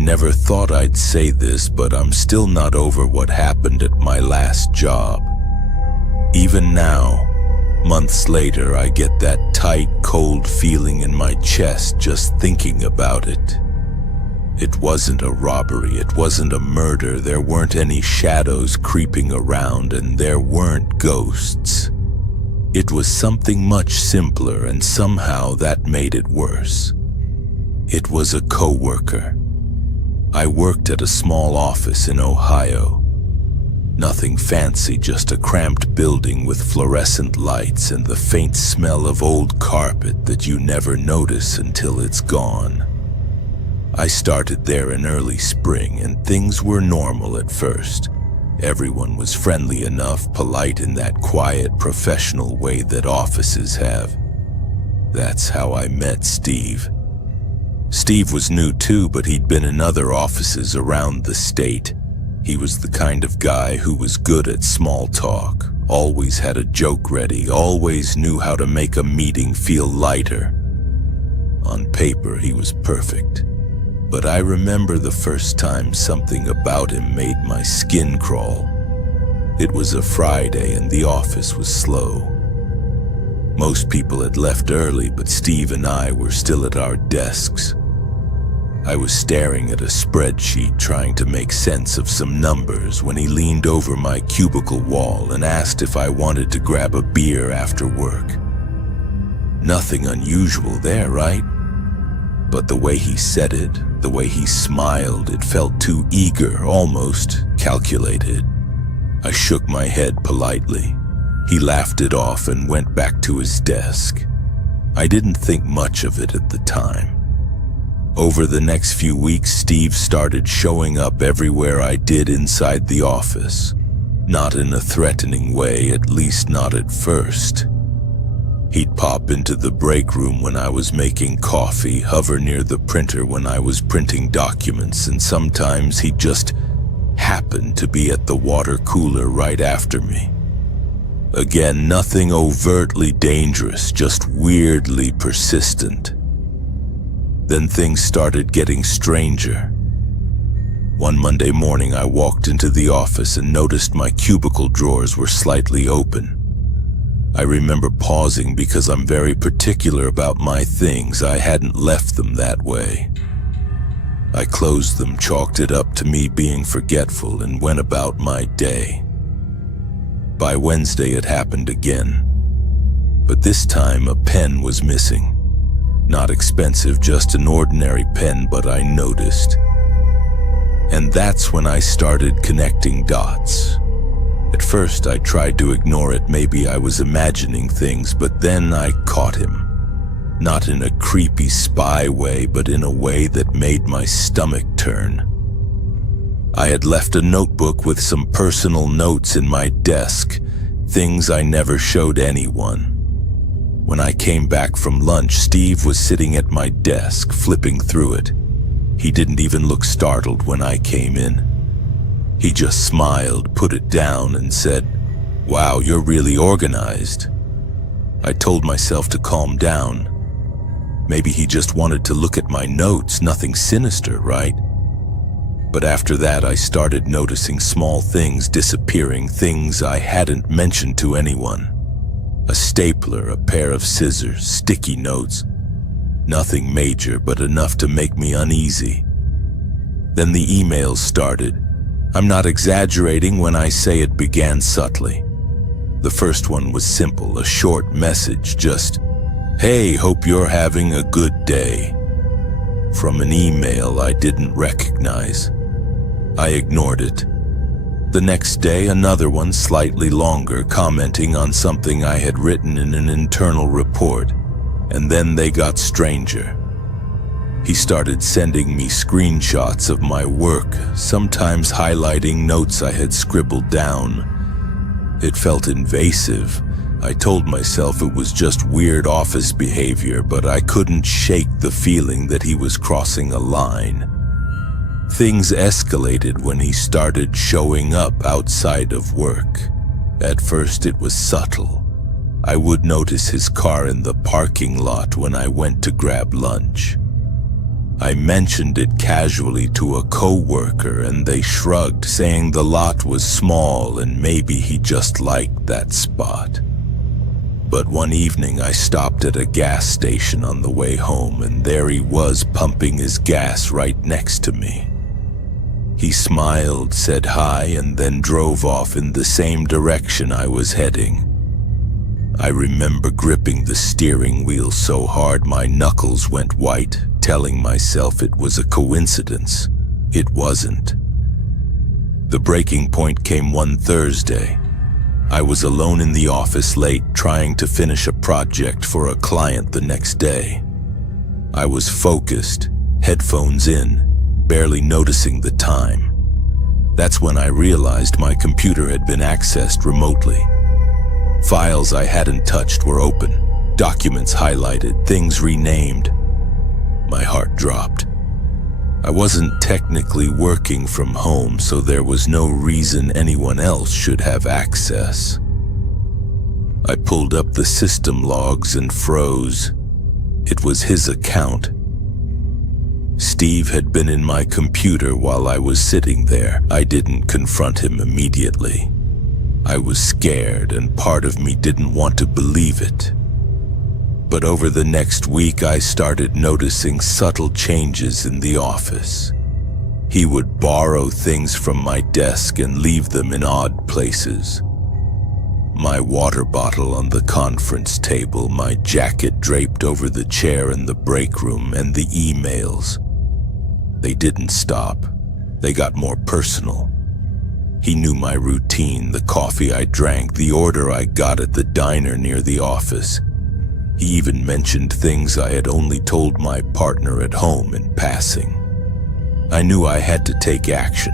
never thought I'd say this, but I'm still not over what happened at my last job. Even now, months later, I get that tight, cold feeling in my chest just thinking about it. It wasn't a robbery, it wasn't a murder, there weren't any shadows creeping around, and there weren't ghosts. It was something much simpler, and somehow that made it worse. It was a coworker. I worked at a small office in Ohio. Nothing fancy, just a cramped building with fluorescent lights and the faint smell of old carpet that you never notice until it's gone. I started there in early spring, and things were normal at first. Everyone was friendly enough, polite in that quiet, professional way that offices have. That's how I met Steve. Steve was new too, but he'd been in other offices around the state. He was the kind of guy who was good at small talk, always had a joke ready, always knew how to make a meeting feel lighter. On paper, he was perfect. But I remember the first time something about him made my skin crawl. It was a Friday and the office was slow. Most people had left early, but Steve and I were still at our desks. I was staring at a spreadsheet trying to make sense of some numbers when he leaned over my cubicle wall and asked if I wanted to grab a beer after work. Nothing unusual there, right? But the way he said it, the way he smiled, it felt too eager, almost calculated. I shook my head politely. He laughed it off and went back to his desk. I didn't think much of it at the time. Over the next few weeks, Steve started showing up everywhere I did inside the office. Not in a threatening way, at least not at first. He'd pop into the break room when I was making coffee, hover near the printer when I was printing documents, and sometimes he'd just happen to be at the water cooler right after me. Again, nothing overtly dangerous, just weirdly persistent. Then things started getting stranger. One Monday morning, I walked into the office and noticed my cubicle drawers were slightly open. I remember pausing because I'm very particular about my things. I hadn't left them that way. I closed them, chalked it up to me being forgetful, and went about my day. By Wednesday, it happened again. But this time, a pen was missing. Not expensive, just an ordinary pen, but I noticed. And that's when I started connecting dots. At first, I tried to ignore it, maybe I was imagining things, but then I caught him. Not in a creepy spy way, but in a way that made my stomach turn. I had left a notebook with some personal notes in my desk, things I never showed anyone. When I came back from lunch, Steve was sitting at my desk, flipping through it. He didn't even look startled when I came in. He just smiled, put it down, and said, "Wow, you're really organized." I told myself to calm down. Maybe he just wanted to look at my notes, nothing sinister, right? But after that, I started noticing small things disappearing, things I hadn't mentioned to anyone. A stapler, a pair of scissors, sticky notes. Nothing major, but enough to make me uneasy. Then the emails started. I'm not exaggerating when I say it began subtly. The first one was simple, a short message, just, "Hey, hope you're having a good day." From an email I didn't recognize. I ignored it. The next day, another one, slightly longer, commenting on something I had written in an internal report. And then they got stranger. He started sending me screenshots of my work, sometimes highlighting notes I had scribbled down. It felt invasive. I told myself it was just weird office behavior, but I couldn't shake the feeling that he was crossing a line. Things escalated when he started showing up outside of work. At first it was subtle. I would notice his car in the parking lot when I went to grab lunch. I mentioned it casually to a coworker and they shrugged, saying the lot was small and maybe he just liked that spot. But one evening I stopped at a gas station on the way home and there he was pumping his gas right next to me. He smiled, said hi, and then drove off in the same direction I was heading. I remember gripping the steering wheel so hard my knuckles went white, telling myself it was a coincidence. It wasn't. The breaking point came one Thursday. I was alone in the office late, trying to finish a project for a client the next day. I was focused, headphones in, barely noticing the time. That's when I realized my computer had been accessed remotely. Files I hadn't touched were open, documents highlighted, things renamed. My heart dropped. I wasn't technically working from home, so there was no reason anyone else should have access. I pulled up the system logs and froze. It was his account. Steve had been in my computer while I was sitting there. I didn't confront him immediately. I was scared, and part of me didn't want to believe it. But over the next week, I started noticing subtle changes in the office. He would borrow things from my desk and leave them in odd places. My water bottle on the conference table, my jacket draped over the chair in the break room, and the emails. They didn't stop. They got more personal. He knew my routine, the coffee I drank, the order I got at the diner near the office. He even mentioned things I had only told my partner at home in passing. I knew I had to take action.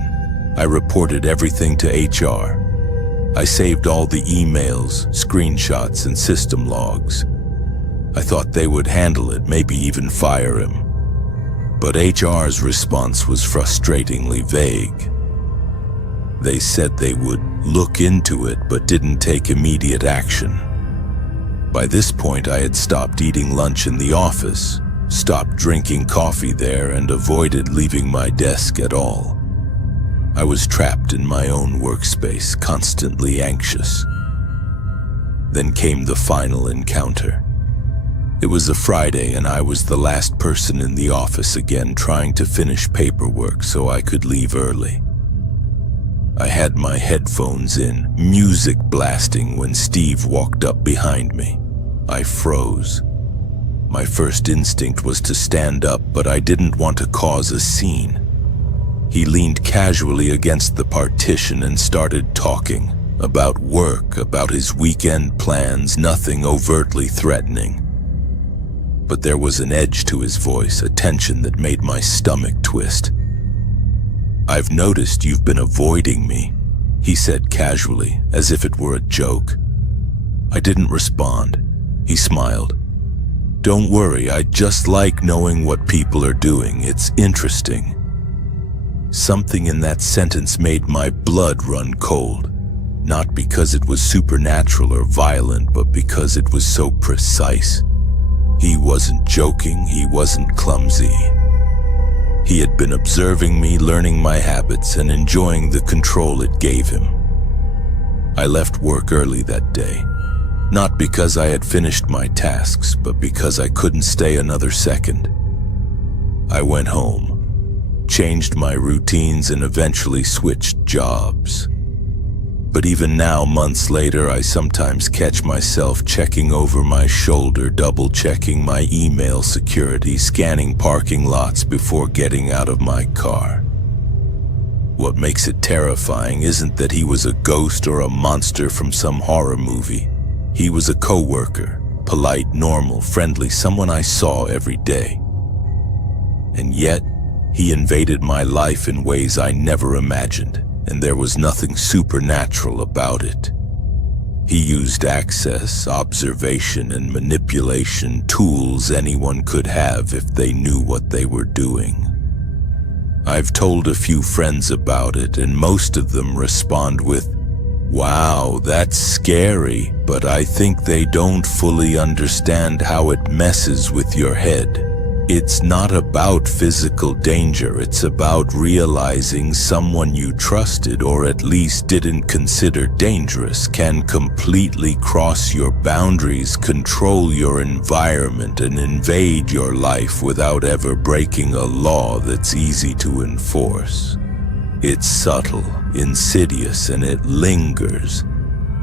I reported everything to HR. I saved all the emails, screenshots, and system logs. I thought they would handle it, maybe even fire him. But HR's response was frustratingly vague. They said they would look into it, but didn't take immediate action. By this point, I had stopped eating lunch in the office, stopped drinking coffee there, and avoided leaving my desk at all. I was trapped in my own workspace, constantly anxious. Then came the final encounter. It was a Friday, and I was the last person in the office again, trying to finish paperwork so I could leave early. I had my headphones in, music blasting, when Steve walked up behind me. I froze. My first instinct was to stand up, but I didn't want to cause a scene. He leaned casually against the partition and started talking about work, about his weekend plans, nothing overtly threatening. But there was an edge to his voice, a tension that made my stomach twist. "I've noticed you've been avoiding me," he said casually, as if it were a joke. I didn't respond. He smiled. "Don't worry, I just like knowing what people are doing. It's interesting." Something in that sentence made my blood run cold, not because it was supernatural or violent, but because it was so precise. He wasn't joking, he wasn't clumsy. He had been observing me, learning my habits, and enjoying the control it gave him. I left work early that day, not because I had finished my tasks, but because I couldn't stay another second. I went home, changed my routines, and eventually switched jobs. But even now, months later, I sometimes catch myself checking over my shoulder, double-checking my email security, scanning parking lots before getting out of my car. What makes it terrifying isn't that he was a ghost or a monster from some horror movie. He was a coworker, polite, normal, friendly, someone I saw every day. And yet, he invaded my life in ways I never imagined, and there was nothing supernatural about it. He used access, observation, and manipulation, tools anyone could have if they knew what they were doing. I've told a few friends about it, and most of them respond with, "Wow, that's scary," but I think they don't fully understand how it messes with your head. It's not about physical danger, it's about realizing someone you trusted or at least didn't consider dangerous can completely cross your boundaries, control your environment, and invade your life without ever breaking a law that's easy to enforce. It's subtle, insidious, and it lingers.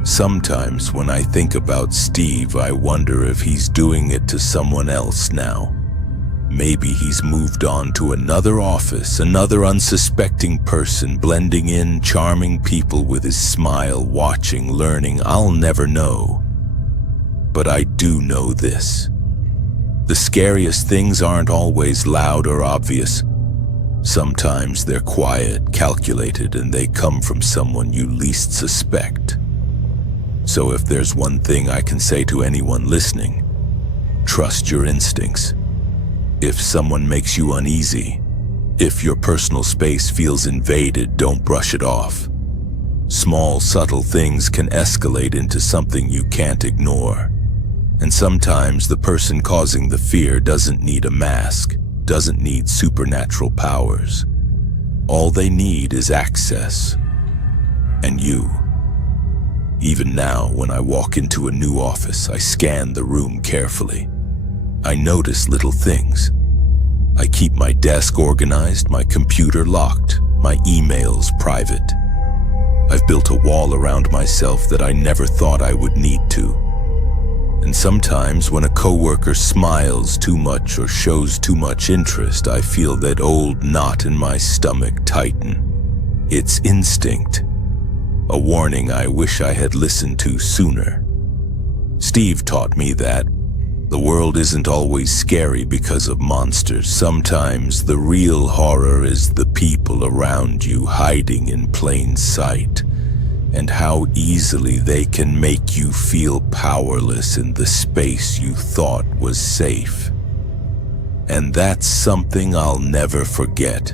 Sometimes when I think about Steve, I wonder if he's doing it to someone else now. Maybe he's moved on to another office, another unsuspecting person, blending in, charming people with his smile, watching, learning. I'll never know. But I do know this. The scariest things aren't always loud or obvious. Sometimes they're quiet, calculated, and they come from someone you least suspect. So if there's one thing I can say to anyone listening, trust your instincts. If someone makes you uneasy, if your personal space feels invaded, don't brush it off. Small, subtle things can escalate into something you can't ignore. And sometimes the person causing the fear doesn't need a mask, doesn't need supernatural powers. All they need is access. And you. Even now, when I walk into a new office, I scan the room carefully. I notice little things. I keep my desk organized, my computer locked, my emails private. I've built a wall around myself that I never thought I would need to. And sometimes when a coworker smiles too much or shows too much interest, I feel that old knot in my stomach tighten. It's instinct. A warning I wish I had listened to sooner. Steve taught me that the world isn't always scary because of monsters. Sometimes the real horror is the people around you hiding in plain sight, and how easily they can make you feel powerless in the space you thought was safe. And that's something I'll never forget.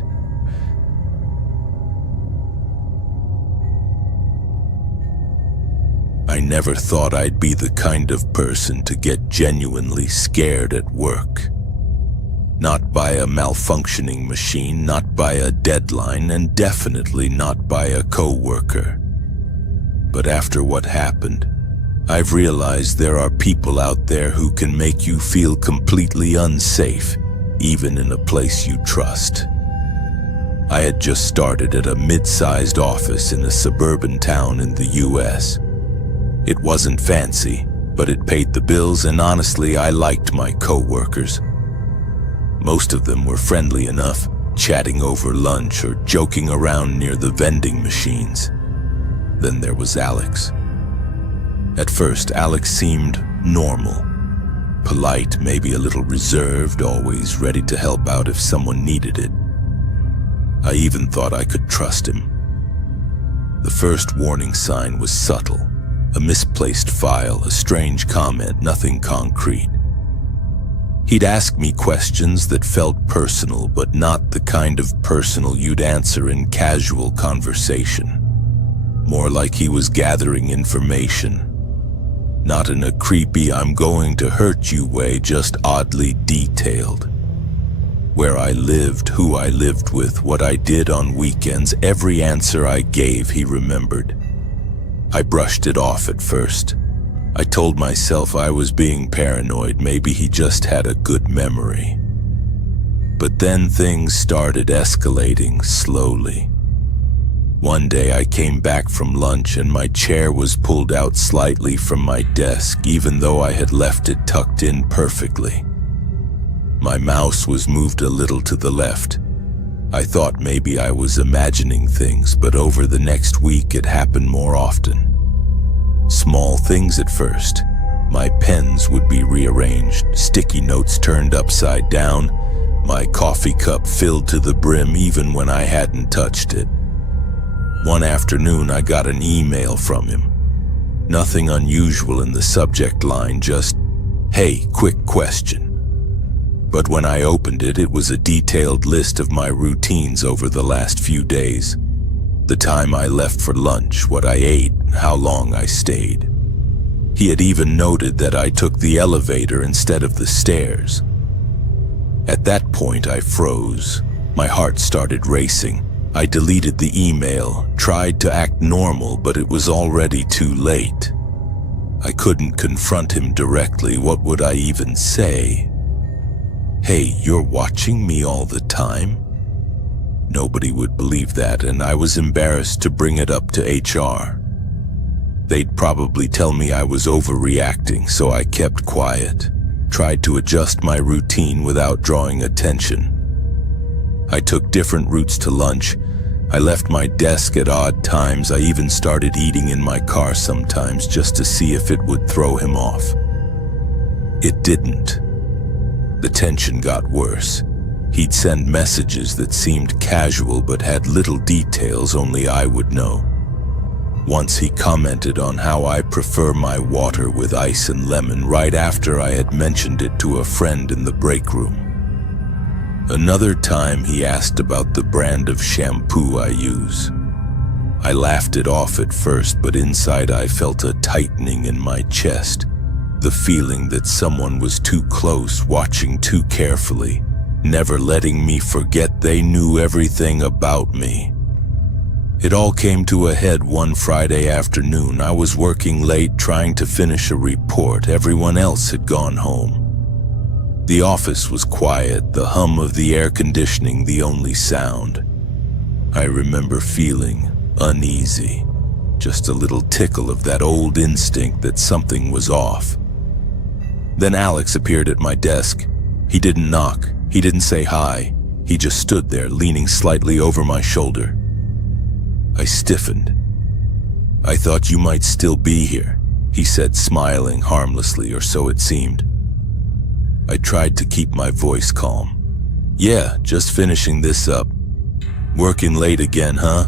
I never thought I'd be the kind of person to get genuinely scared at work. Not by a malfunctioning machine, not by a deadline, and definitely not by a coworker. But after what happened, I've realized there are people out there who can make you feel completely unsafe, even in a place you trust. I had just started at a mid-sized office in a suburban town in the US. It wasn't fancy, but it paid the bills, and honestly, I liked my coworkers. Most of them were friendly enough, chatting over lunch or joking around near the vending machines. Then there was Alex. At first, Alex seemed normal. Polite, maybe a little reserved, always ready to help out if someone needed it. I even thought I could trust him. The first warning sign was subtle. A misplaced file, a strange comment, nothing concrete. He'd ask me questions that felt personal, but not the kind of personal you'd answer in casual conversation. More like he was gathering information. Not in a creepy, I'm going to hurt you way, just oddly detailed. Where I lived, who I lived with, what I did on weekends, every answer I gave he remembered. I brushed it off at first. I told myself I was being paranoid, maybe he just had a good memory. But then things started escalating slowly. One day I came back from lunch and my chair was pulled out slightly from my desk, even though I had left it tucked in perfectly. My mouse was moved a little to the left. I thought maybe I was imagining things, but over the next week it happened more often. Small things at first. My pens would be rearranged, sticky notes turned upside down, my coffee cup filled to the brim even when I hadn't touched it. One afternoon I got an email from him. Nothing unusual in the subject line, just, "Hey, quick question." But when I opened it, it was a detailed list of my routines over the last few days. The time I left for lunch, what I ate, how long I stayed. He had even noted that I took the elevator instead of the stairs. At that point, I froze. My heart started racing. I deleted the email, tried to act normal, but it was already too late. I couldn't confront him directly. What would I even say? Hey, you're watching me all the time? Nobody would believe that, and I was embarrassed to bring it up to HR. They'd probably tell me I was overreacting, so I kept quiet, tried to adjust my routine without drawing attention. I took different routes to lunch. I left my desk at odd times. I even started eating in my car sometimes just to see if it would throw him off. It didn't. The tension got worse. He'd send messages that seemed casual but had little details only I would know. Once he commented on how I prefer my water with ice and lemon right after I had mentioned it to a friend in the break room. Another time he asked about the brand of shampoo I use. I laughed it off at first, but inside I felt a tightening in my chest, the feeling that someone was too close, watching too carefully, never letting me forget they knew everything about me. It all came to a head one Friday afternoon. I was working late trying to finish a report. Everyone else had gone home. The office was quiet, the hum of the air conditioning the only sound. I remember feeling uneasy, just a little tickle of that old instinct that something was off. Then Alex appeared at my desk. He didn't knock, he didn't say hi. He just stood there, leaning slightly over my shoulder. I stiffened. "I thought you might still be here," he said, smiling harmlessly, or so it seemed. I tried to keep my voice calm. "Yeah, just finishing this up. Working late again, huh?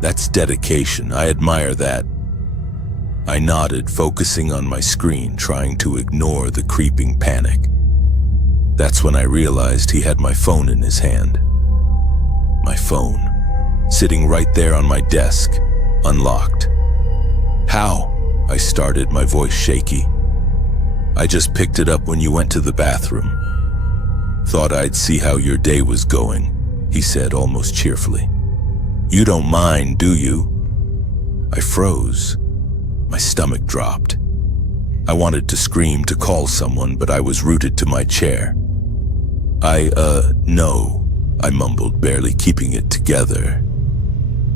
That's dedication. I admire that." I nodded, focusing on my screen, trying to ignore the creeping panic. That's when I realized he had my phone in his hand. My phone, sitting right there on my desk, unlocked. "How?" I started, my voice shaky. "I just picked it up when you went to the bathroom. Thought I'd see how your day was going," he said almost cheerfully. "You don't mind, do you?" I froze. My stomach dropped. I wanted to scream, to call someone, but I was rooted to my chair. No," I mumbled, barely keeping it together.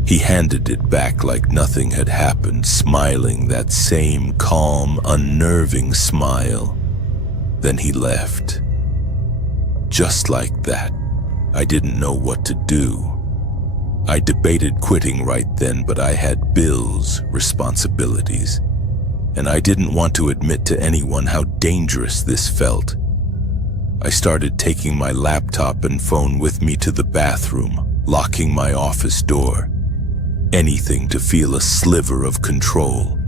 He handed it back like nothing had happened, smiling that same calm, unnerving smile. Then he left. Just like that. I didn't know what to do. I debated quitting right then, but I had bills, responsibilities, and I didn't want to admit to anyone how dangerous this felt. I started taking my laptop and phone with me to the bathroom, locking my office door. Anything to feel a sliver of control.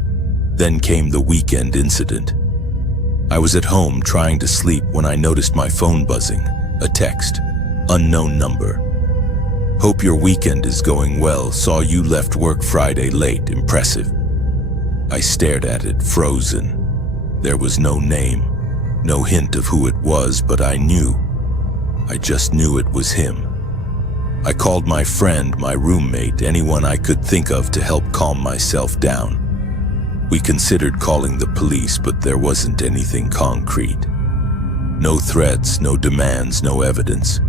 Then came the weekend incident. I was at home trying to sleep when I noticed my phone buzzing. A text. Unknown number. "Hope your weekend is going well. Saw you left work Friday late. Impressive." I stared at it, frozen. There was no name, no hint of who it was, but I knew. I just knew it was him. I called my friend, my roommate, anyone I could think of to help calm myself down. We considered calling the police, but there wasn't anything concrete. No threats, no demands, no evidence.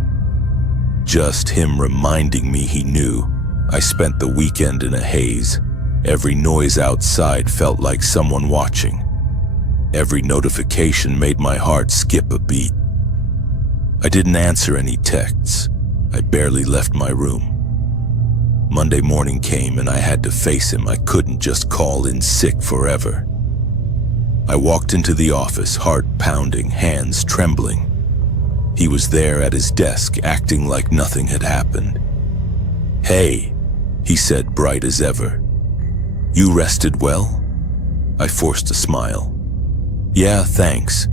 Just him reminding me he knew. I spent the weekend in a haze. Every noise outside felt like someone watching. Every notification made my heart skip a beat. I didn't answer any texts. I barely left my room. Monday morning came and I had to face him. I couldn't just call in sick forever. I walked into the office, heart pounding, hands trembling. He was there at his desk, acting like nothing had happened. "Hey," he said, bright as ever. "You rested well?" I forced a smile. "Yeah, thanks."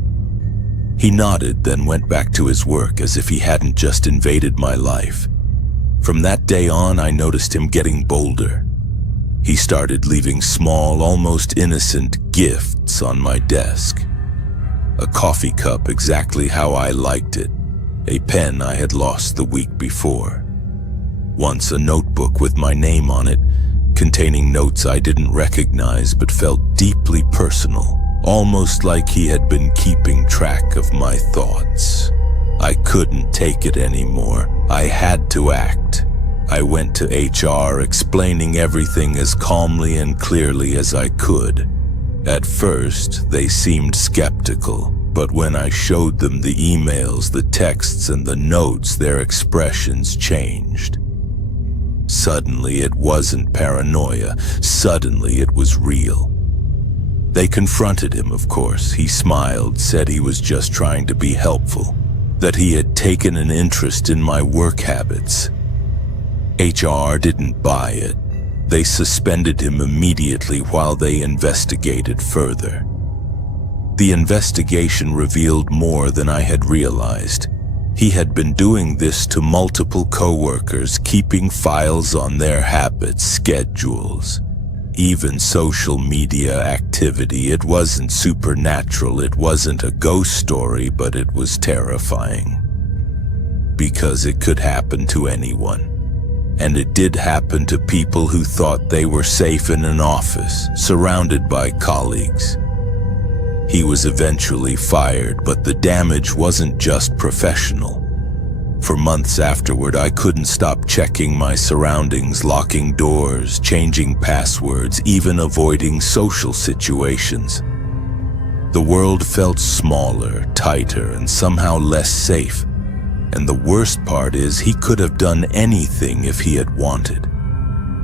He nodded, then went back to his work as if he hadn't just invaded my life. From that day on, I noticed him getting bolder. He started leaving small, almost innocent gifts on my desk. A coffee cup exactly how I liked it, a pen I had lost the week before. Once a notebook with my name on it, containing notes I didn't recognize but felt deeply personal, almost like he had been keeping track of my thoughts. I couldn't take it anymore. I had to act. I went to HR, explaining everything as calmly and clearly as I could. At first, they seemed skeptical, but when I showed them the emails, the texts, and the notes, their expressions changed. Suddenly, it wasn't paranoia. Suddenly, it was real. They confronted him, of course. He smiled, said he was just trying to be helpful, that he had taken an interest in my work habits. HR didn't buy it. They suspended him immediately while they investigated further. The investigation revealed more than I had realized. He had been doing this to multiple coworkers, keeping files on their habits, schedules, even social media activity. It wasn't supernatural, it wasn't a ghost story, but it was terrifying. Because it could happen to anyone. And it did happen to people who thought they were safe in an office, surrounded by colleagues. He was eventually fired, but the damage wasn't just professional. For months afterward, I couldn't stop checking my surroundings, locking doors, changing passwords, even avoiding social situations. The world felt smaller, tighter, and somehow less safe. And the worst part is, he could have done anything if he had wanted.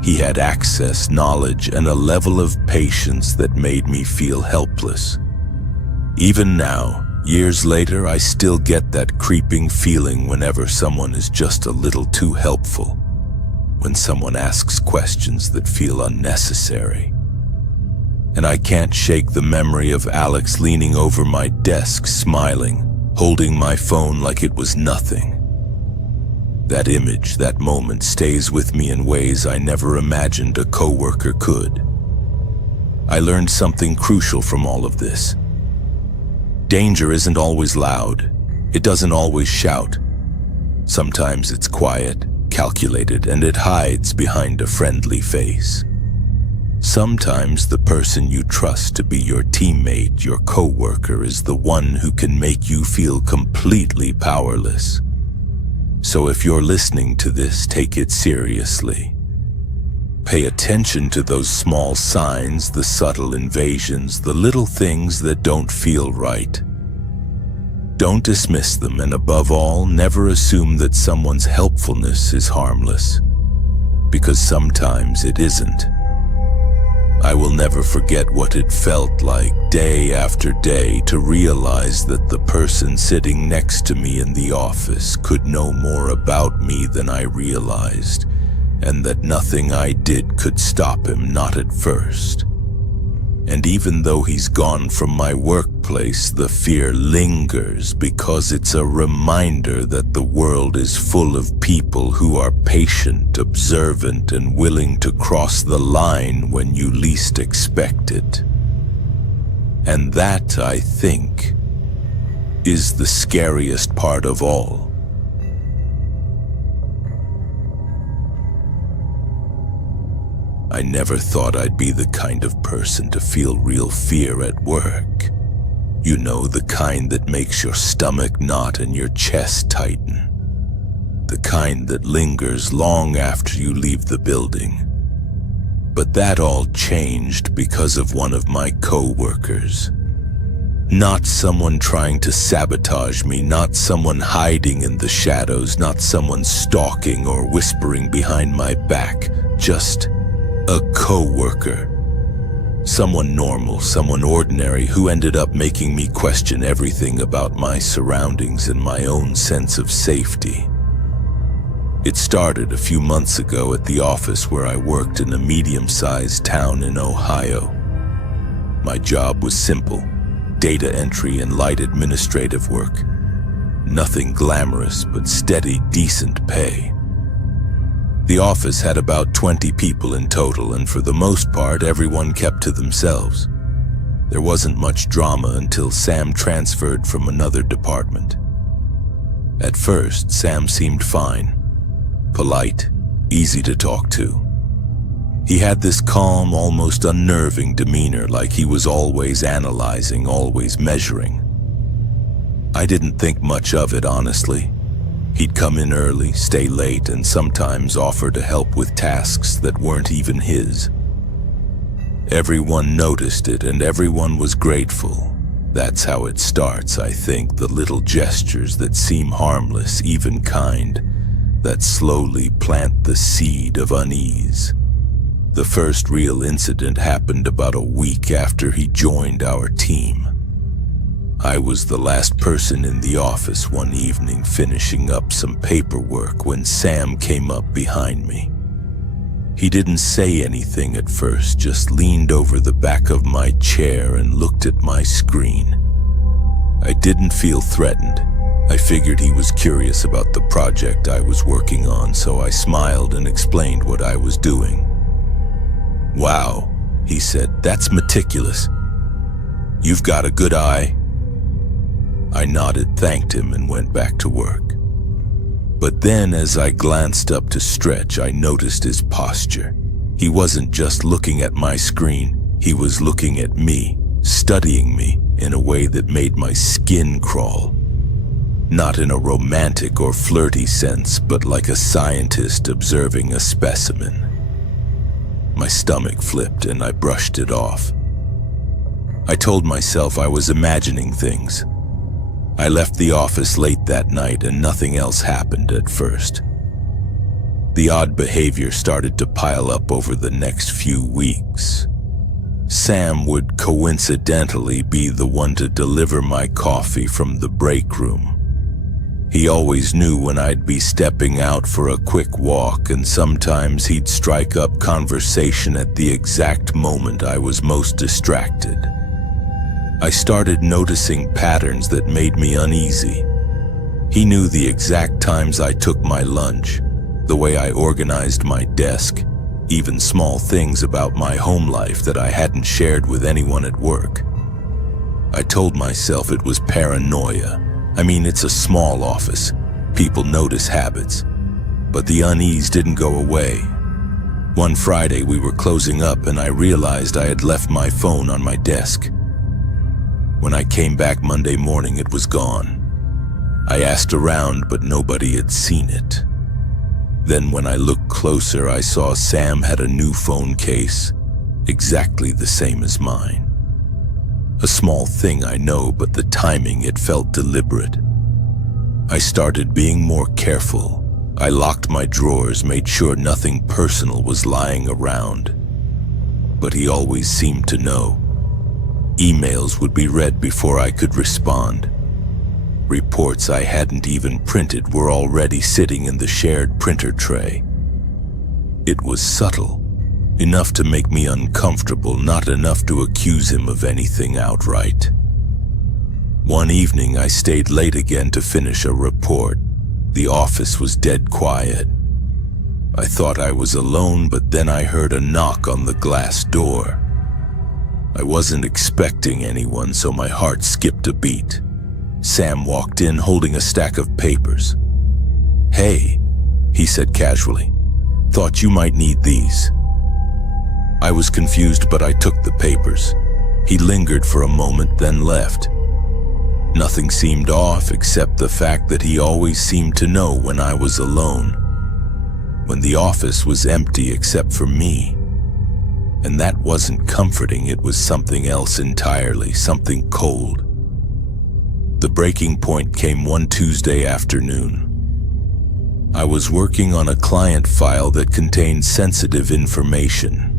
He had access, knowledge, and a level of patience that made me feel helpless. Even now, years later, I still get that creeping feeling whenever someone is just a little too helpful, when someone asks questions that feel unnecessary. And I can't shake the memory of Alex leaning over my desk, smiling, holding my phone like it was nothing. That image, that moment, stays with me in ways I never imagined a coworker could. I learned something crucial from all of this. Danger isn't always loud. It doesn't always shout. Sometimes it's quiet, calculated, and it hides behind a friendly face. Sometimes the person you trust to be your teammate, your coworker, is the one who can make you feel completely powerless. So if you're listening to this, take it seriously. Pay attention to those small signs, the subtle invasions, the little things that don't feel right. Don't dismiss them, and above all, never assume that someone's helpfulness is harmless, because sometimes it isn't. I will never forget what it felt like day after day to realize that the person sitting next to me in the office could know more about me than I realized, and that nothing I did could stop him, not at first. And even though he's gone from my workplace, the fear lingers because it's a reminder that the world is full of people who are patient, observant, and willing to cross the line when you least expect it. And that, I think, is the scariest part of all. I never thought I'd be the kind of person to feel real fear at work. You know, the kind that makes your stomach knot and your chest tighten. The kind that lingers long after you leave the building. But that all changed because of one of my coworkers. Not someone trying to sabotage me, not someone hiding in the shadows, not someone stalking or whispering behind my back, just a coworker. Someone normal, someone ordinary, who ended up making me question everything about my surroundings and my own sense of safety. It started a few months ago at the office where I worked in a medium-sized town in Ohio. My job was simple: data entry and light administrative work. Nothing glamorous, but steady, decent pay. The office had about 20 people in total, and for the most part, everyone kept to themselves. There wasn't much drama until Sam transferred from another department. At first, Sam seemed fine, polite, easy to talk to. He had this calm, almost unnerving demeanor, like he was always analyzing, always measuring. I didn't think much of it, honestly. He'd come in early, stay late, and sometimes offer to help with tasks that weren't even his. Everyone noticed it, and everyone was grateful. That's how it starts, I think, the little gestures that seem harmless, even kind, that slowly plant the seed of unease. The first real incident happened about a week after he joined our team. I was the last person in the office one evening finishing up some paperwork when Sam came up behind me. He didn't say anything at first, just leaned over the back of my chair and looked at my screen. I didn't feel threatened. I figured he was curious about the project I was working on, so I smiled and explained what I was doing. "Wow," he said, "that's meticulous. You've got a good eye." I nodded, thanked him, and went back to work. But then, as I glanced up to stretch, I noticed his posture. He wasn't just looking at my screen, he was looking at me, studying me in a way that made my skin crawl. Not in a romantic or flirty sense, but like a scientist observing a specimen. My stomach flipped and I brushed it off. I told myself I was imagining things. I left the office late that night and nothing else happened at first. The odd behavior started to pile up over the next few weeks. Sam would coincidentally be the one to deliver my coffee from the break room. He always knew when I'd be stepping out for a quick walk, and sometimes he'd strike up conversation at the exact moment I was most distracted. I started noticing patterns that made me uneasy. He knew the exact times I took my lunch, the way I organized my desk, even small things about my home life that I hadn't shared with anyone at work. I told myself it was paranoia. I mean, it's a small office. People notice habits. But the unease didn't go away. One Friday we were closing up and I realized I had left my phone on my desk. When I came back Monday morning, it was gone. I asked around, but nobody had seen it. Then when I looked closer, I saw Sam had a new phone case, exactly the same as mine. A small thing, I know, but the timing, it felt deliberate. I started being more careful. I locked my drawers, made sure nothing personal was lying around. But he always seemed to know. Emails would be read before I could respond. Reports I hadn't even printed were already sitting in the shared printer tray. It was subtle. Enough to make me uncomfortable, not enough to accuse him of anything outright. One evening, I stayed late again to finish a report. The office was dead quiet. I thought I was alone, but then I heard a knock on the glass door. I wasn't expecting anyone, so my heart skipped a beat. Sam walked in holding a stack of papers. "Hey," he said casually. "Thought you might need these." I was confused, but I took the papers. He lingered for a moment, then left. Nothing seemed off except the fact that he always seemed to know when I was alone, when the office was empty except for me. And that wasn't comforting, it was something else entirely, something cold. The breaking point came one Tuesday afternoon. I was working on a client file that contained sensitive information.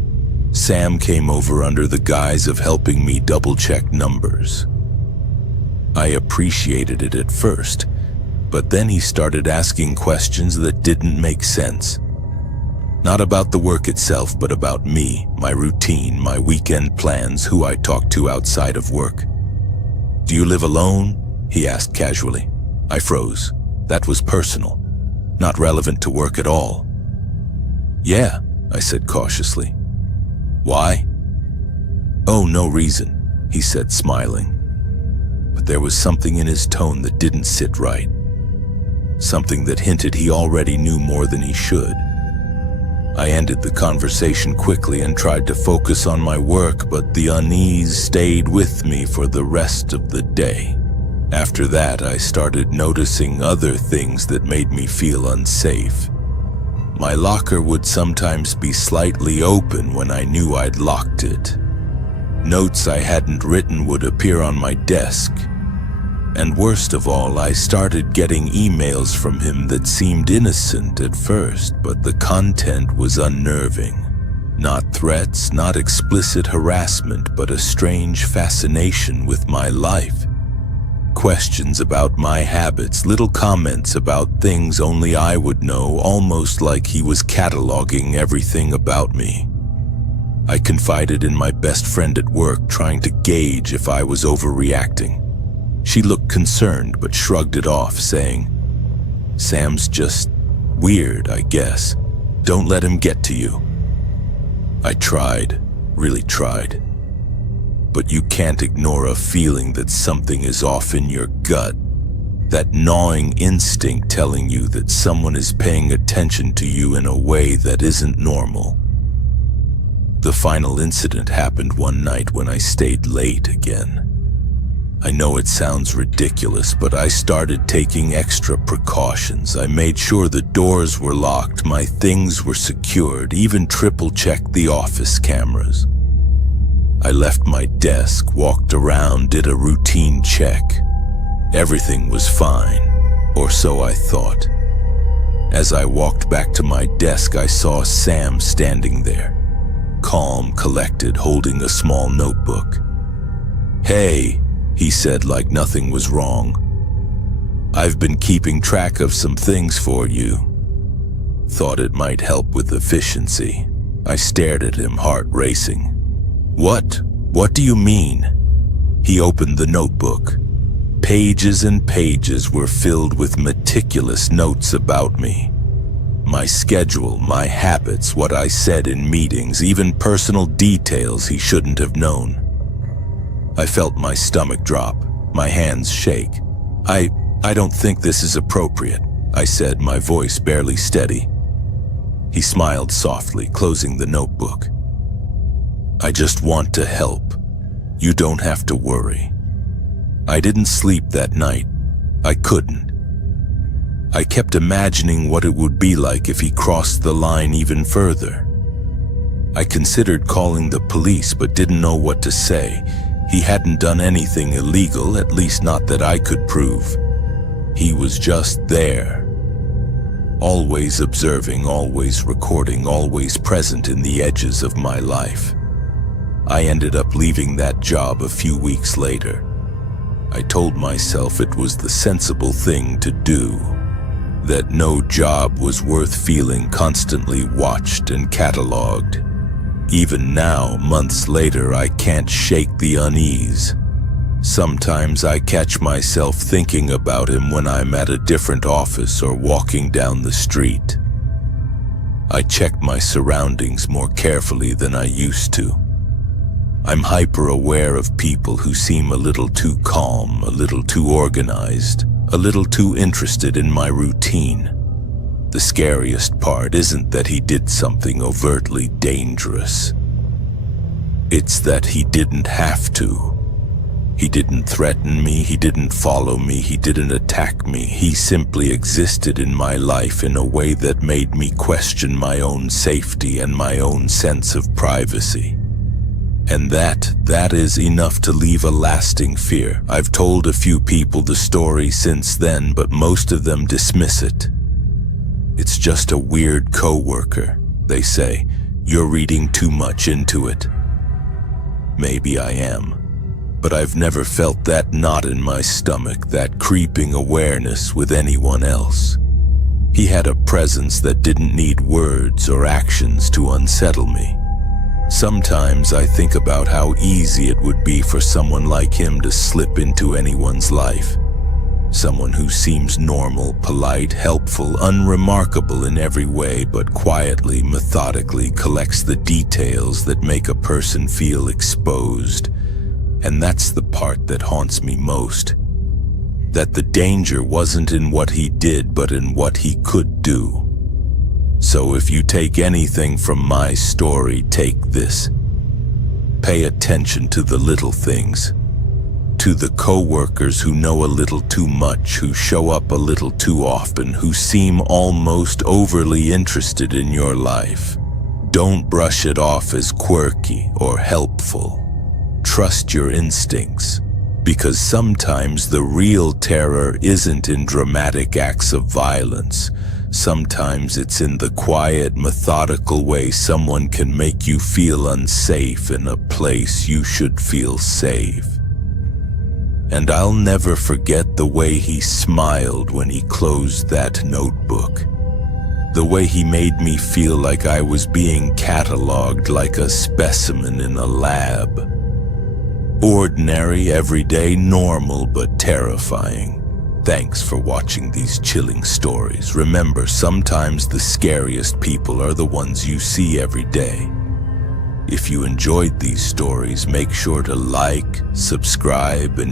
Sam came over under the guise of helping me double-check numbers. I appreciated it at first, but then he started asking questions that didn't make sense. Not about the work itself, but about me, my routine, my weekend plans, who I talk to outside of work. "Do you live alone?" he asked casually. I froze. That was personal, not relevant to work at all. "Yeah," I said cautiously. "Why?" "Oh, no reason," he said, smiling. But there was something in his tone that didn't sit right. something that hinted he already knew more than he should. I ended the conversation quickly and tried to focus on my work, but the unease stayed with me for the rest of the day. After that, I started noticing other things that made me feel unsafe. My locker would sometimes be slightly open when I knew I'd locked it. Notes I hadn't written would appear on my desk. And worst of all, I started getting emails from him that seemed innocent at first, but the content was unnerving. Not threats, not explicit harassment, but a strange fascination with my life. Questions about my habits, little comments about things only I would know, almost like he was cataloging everything about me. I confided in my best friend at work, trying to gauge if I was overreacting. She looked concerned but shrugged it off, saying, "Sam's just weird, I guess. Don't let him get to you." I tried, really tried. But you can't ignore a feeling that something is off in your gut. That gnawing instinct telling you that someone is paying attention to you in a way that isn't normal. The final incident happened one night when I stayed late again. I know it sounds ridiculous, but I started taking extra precautions. I made sure the doors were locked, my things were secured, even triple-checked the office cameras. I left my desk, walked around, did a routine check. Everything was fine, or so I thought. As I walked back to my desk, I saw Sam standing there, calm, collected, holding a small notebook. "Hey," he said like nothing was wrong. "I've been keeping track of some things for you. Thought it might help with efficiency." I stared at him, heart racing. What do you mean?" He opened the notebook. Pages and pages were filled with meticulous notes about me. My schedule, my habits, what I said in meetings, even personal details he shouldn't have known. I felt my stomach drop, my hands shake. I don't think this is appropriate," I said, my voice barely steady. He smiled softly, closing the notebook. "I just want to help. You don't have to worry." I didn't sleep that night. I couldn't. I kept imagining what it would be like if he crossed the line even further. I considered calling the police but didn't know what to say. He hadn't done anything illegal, at least not that I could prove. He was just there. Always observing, always recording, always present in the edges of my life. I ended up leaving that job a few weeks later. I told myself it was the sensible thing to do, that no job was worth feeling constantly watched and cataloged. Even now, months later, I can't shake the unease. Sometimes I catch myself thinking about him when I'm at a different office or walking down the street. I check my surroundings more carefully than I used to. I'm hyper-aware of people who seem a little too calm, a little too organized, a little too interested in my routine. The scariest part isn't that he did something overtly dangerous. It's that he didn't have to. He didn't threaten me, he didn't follow me, he didn't attack me. He simply existed in my life in a way that made me question my own safety and my own sense of privacy. And that is enough to leave a lasting fear. I've told a few people the story since then, but most of them dismiss it. It's just a weird coworker, they say. You're reading too much into it. Maybe I am, but I've never felt that knot in my stomach, that creeping awareness with anyone else. He had a presence that didn't need words or actions to unsettle me. Sometimes I think about how easy it would be for someone like him to slip into anyone's life. Someone who seems normal, polite, helpful, unremarkable in every way, but quietly, methodically collects the details that make a person feel exposed. And that's the part that haunts me most. that the danger wasn't in what he did, but in what he could do. So if you take anything from my story, take this. Pay attention to the little things, to the coworkers who know a little too much, who show up a little too often, who seem almost overly interested in your life. Don't brush it off as quirky or helpful. Trust your instincts, because sometimes the real terror isn't in dramatic acts of violence. Sometimes it's in the quiet, methodical way someone can make you feel unsafe in a place you should feel safe. And I'll never forget the way he smiled when he closed that notebook. The way he made me feel like I was being cataloged like a specimen in a lab. Ordinary, everyday, normal, but terrifying. Thanks for watching these chilling stories. Remember, sometimes the scariest people are the ones you see every day. If you enjoyed these stories, make sure to like, subscribe, and